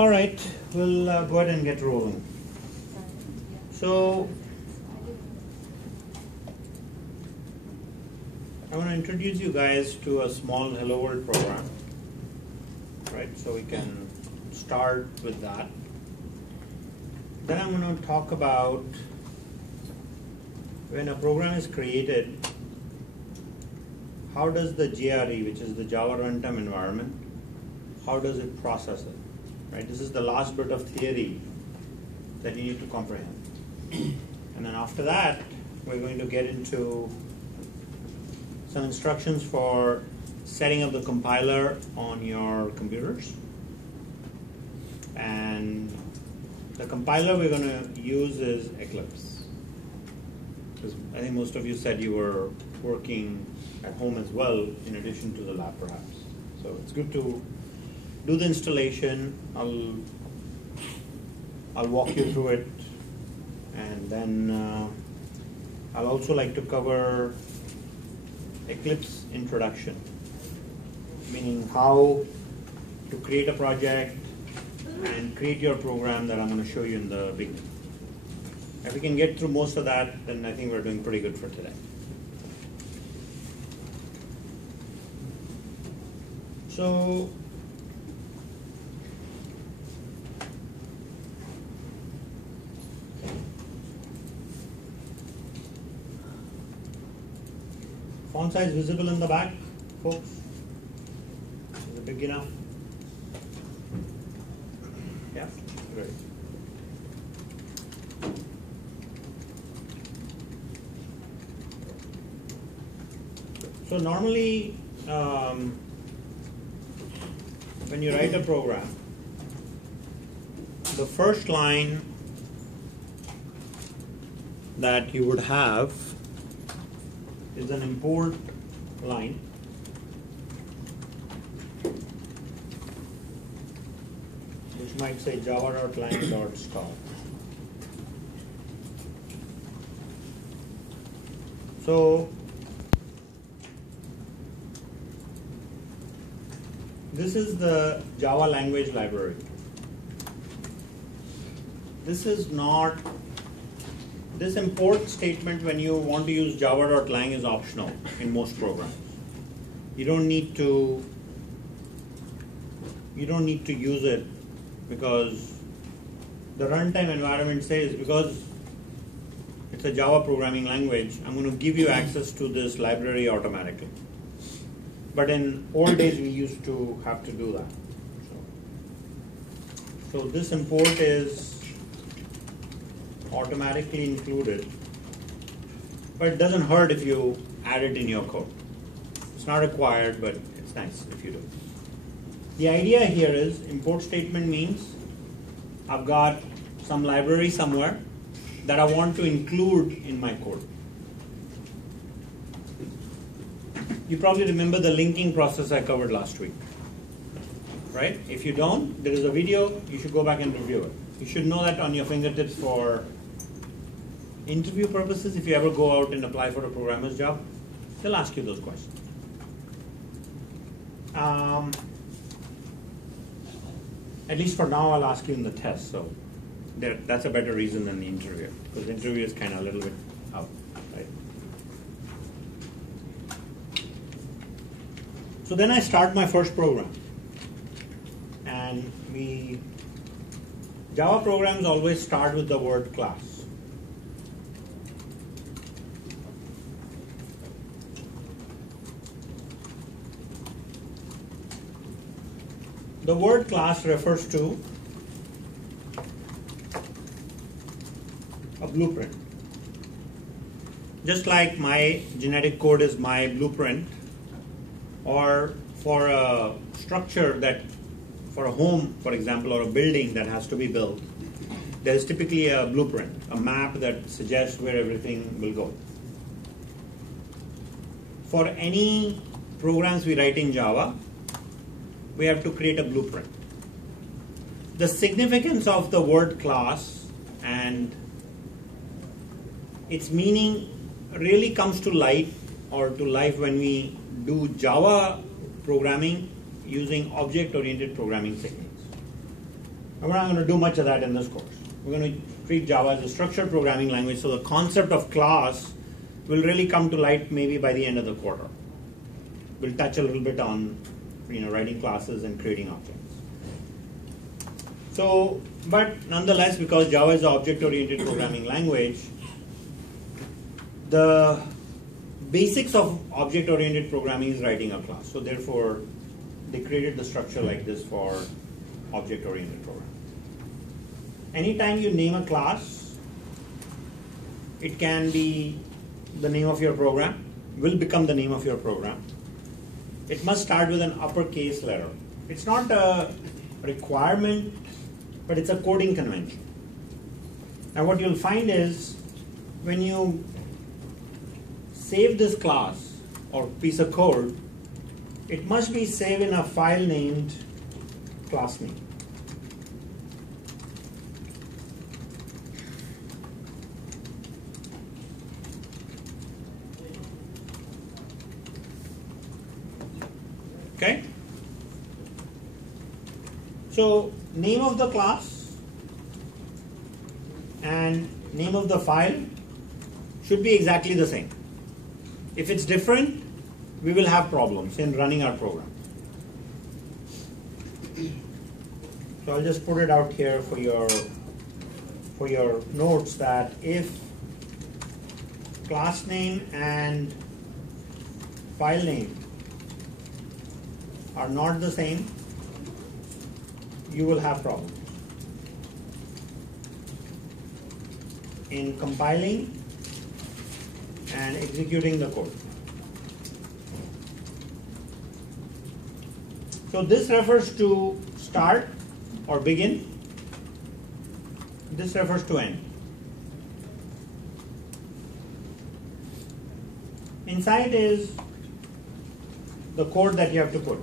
All right, we'll go ahead and get rolling. So, I want to introduce you guys to a small Hello World program, right? So we can start with that. Then I'm going to talk about when a program is created, how does the JRE, which is the Java Runtime Environment, how does it process it? Right? This is the last bit of theory that you need to comprehend. And then after that, we're going to get into some instructions for setting up the compiler on your computers. And the compiler we're going to use is Eclipse. Because I think most of you said you were working at home as well, in addition to the lab perhaps. So it's good to do the installation. I'll walk you through it, and then I'll also like to cover Eclipse introduction, meaning how to create a project and create your program that I'm going to show you in the beginning. If we can get through most of that, then I think we're doing pretty good for today. So, font size visible in the back, folks? Is it big enough? Yeah, great. So normally, when you write a program, the first line that you would have is an import line. Which might say java.line.stop. So this is the Java language library. This is not, this import statement when you want to use java.lang is optional in most programs. You don't need to use it because the runtime environment says, because it's a Java programming language, I'm going to give you access to this library automatically. But in old days, we used to have to do that. So this import is automatically included, but it doesn't hurt if you add it in your code. It's not required, but it's nice if you do. The idea here is import statement means I've got some library somewhere that I want to include in my code. You probably remember the linking process I covered last week, right? If you don't, there is a video, you should go back and review it. You should know that on your fingertips for interview purposes. If you ever go out and apply for a programmer's job, they'll ask you those questions. At least for now, I'll ask you in the test, so that's a better reason than the interview, because the interview is kind of a little bit out, right? So then I start my first program, and Java programs always start with the word class. The word class refers to a blueprint. Just like my genetic code is my blueprint, or for a structure that, for a home, for example, or a building that has to be built, there is typically a blueprint, a map that suggests where everything will go. For any programs we write in Java, we have to create a blueprint. The significance of the word class and its meaning really comes to light or to life when we do Java programming using object-oriented programming techniques. And we're not going to do much of that in this course. We're going to treat Java as a structured programming language, so the concept of class will really come to light maybe by the end of the quarter. We'll touch a little bit on writing classes and creating objects. So, but nonetheless, because Java is an object-oriented programming language, the basics of object-oriented programming is writing a class. So therefore, they created the structure like this for object-oriented programming. Anytime you name a class, it can be the name of your program, will become the name of your program. It must start with an uppercase letter. It's not a requirement, but it's a coding convention. And what you'll find is when you save this class or piece of code, it must be saved in a file named class name. Okay? So, name of the class and name of the file should be exactly the same. If it's different, we will have problems in running our program. So I'll just put it out here for your notes that if class name and file name are not the same, you will have problems in compiling and executing the code. So this refers to start or begin. This refers to end. Inside is the code that you have to put.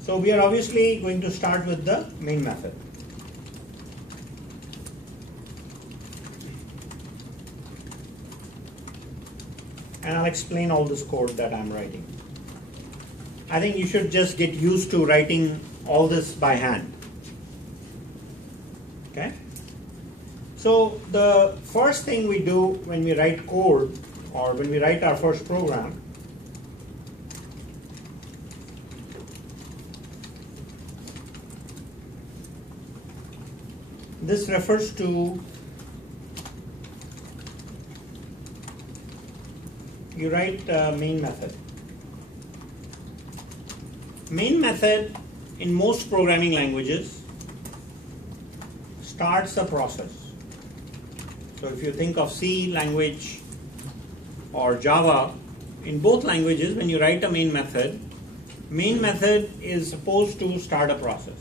So we are obviously going to start with the main method. And I'll explain all this code that I'm writing. I think you should just get used to writing all this by hand. Okay? So the first thing we do when we write code or when we write our first program this refers to you write main method. Main method in most programming languages starts a process. So if you think of C language or Java, in both languages when you write a main method is supposed to start a process.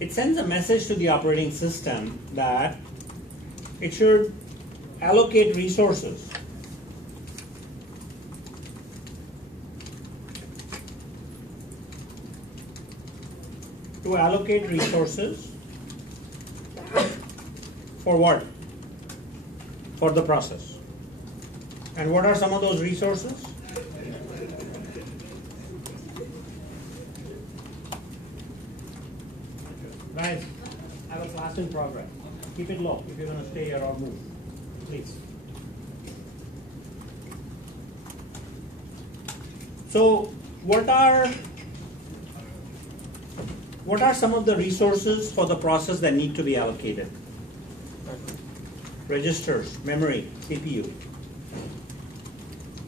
It sends a message to the operating system that it should allocate resources for what? For the process. And what are some of those resources? Guys, I have a class in progress. Keep it low if you're going to stay here or move. Please. So, what are some of the resources for the process that need to be allocated? Registers, memory, CPU,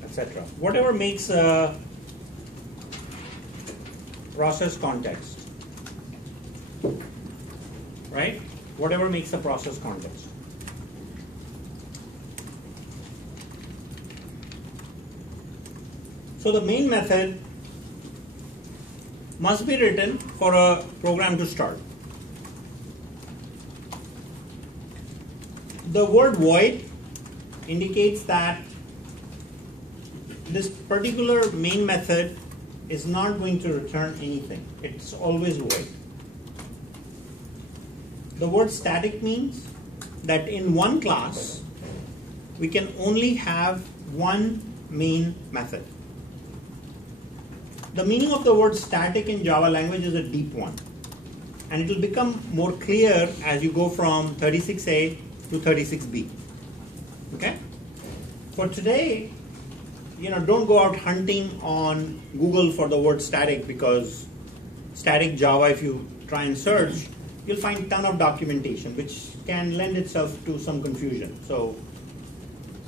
etc. Whatever makes a process context. Right? Whatever makes a process context. So the main method must be written for a program to start. The word void indicates that this particular main method is not going to return anything. It's always void. The word static means that in one class we can only have one main method. The meaning of the word static in Java language is a deep one. And it will become more clear as you go from 36A to 36B. Okay? For today, don't go out hunting on Google for the word static, because static Java, if you try and search, you'll find a ton of documentation which can lend itself to some confusion. So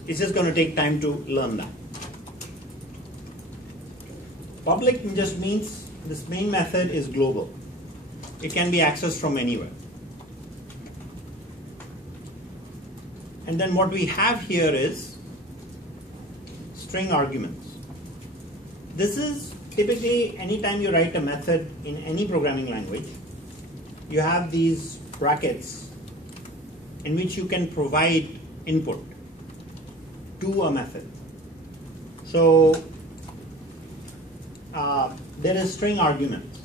it's just going to take time to learn that. Public just means this main method is global. It can be accessed from anywhere. And then what we have here is string arguments. This is typically anytime you write a method in any programming language, you have these brackets in which you can provide input to a method. So there is string arguments.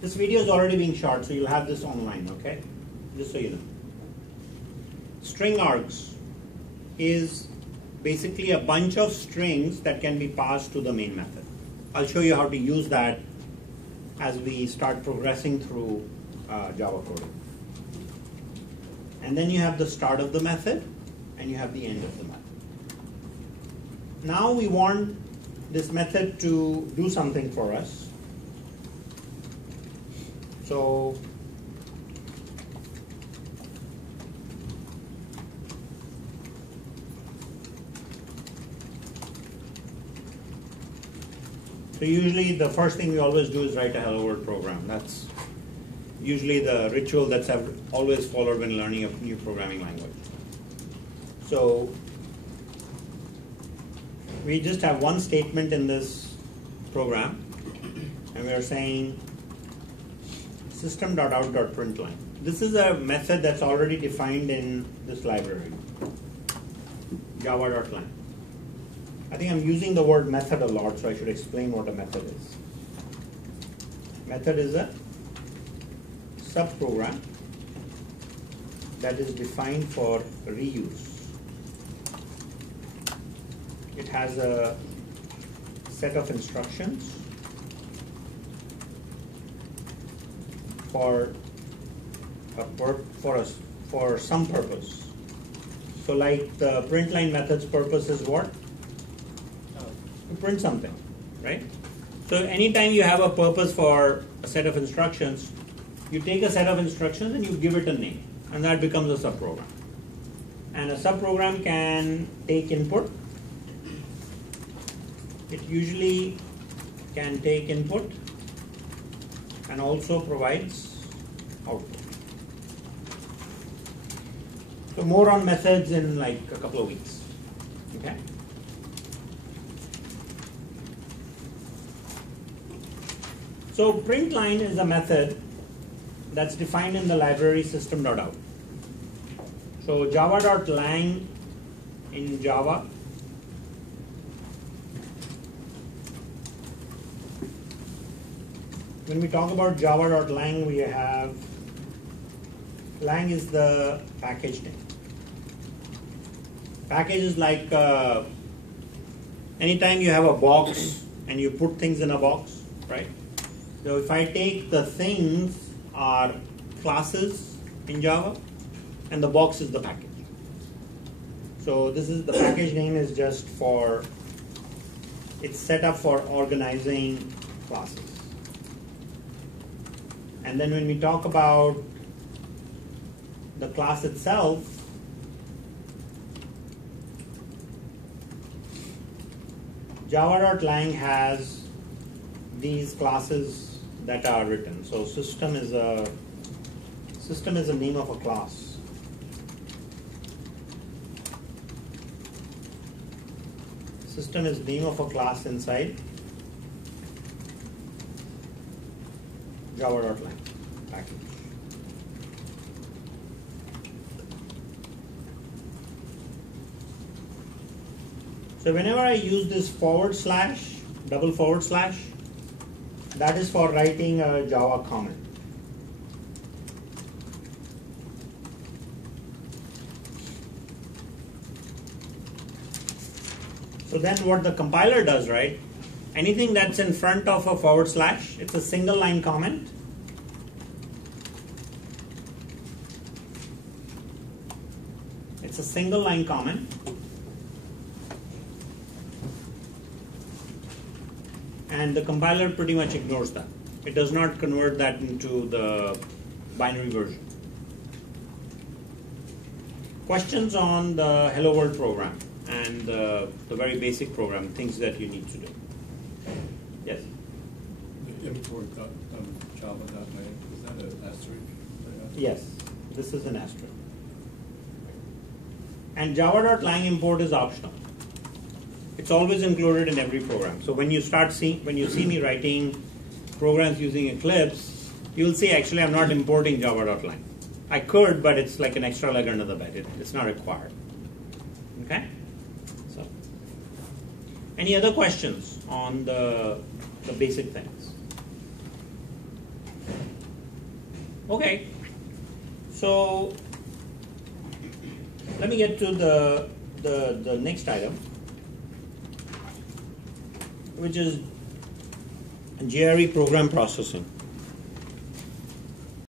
This video is already being shot, so you'll have this online, okay? Just so you know. String args is basically a bunch of strings that can be passed to the main method. I'll show you how to use that as we start progressing through Java coding. And then you have the start of the method and you have the end of the method. Now we want this method to do something for us. So usually the first thing we always do is write a hello world program. That's usually the ritual that's always followed when learning a new programming language. So we just have one statement in this program, and we are saying system.out.println. This is a method that's already defined in this library, java.lang. I think I'm using the word method a lot, so I should explain what a method is. Method is a subprogram that is defined for reuse. It has a set of instructions for some purpose. So like the println method's purpose is what? To print something, right? So anytime you have a purpose for a set of instructions, you take a set of instructions and you give it a name, and that becomes a subprogram. And a subprogram can take input. It usually can take input and also provides output. So more on methods in like a couple of weeks. Okay. So println is a method that's defined in the library system.out. So java.lang in Java when we talk about java.lang, we have lang is the package name. Package is like anytime you have a box and you put things in a box, right? So if I take the things are classes in Java and the box is the package. So this is the package name is just for, it's set up for organizing classes. And then when we talk about the class itself, java.lang has these classes that are written. So system is a name of a class. System is name of a class inside java.lang package. So whenever I use this /, /, that is for writing a Java comment. So then what the compiler does, right? Anything that's in front of a /, it's a single line comment. a single line comment. And the compiler pretty much ignores that. It does not convert that into the binary version. Questions on the Hello World program and the very basic program, things that you need to do. Yes? The import Java.net, is that an asterisk? Yes, this is an asterisk. And Java.lang import is optional. It's always included in every program. So when you see me writing programs using Eclipse, you'll see actually I'm not importing Java.lang. I could, but it's like an extra leg under the bed. It's not required. Okay? So, any other questions on the basic things? Okay. So let me get to the next item, which is GRE program processing.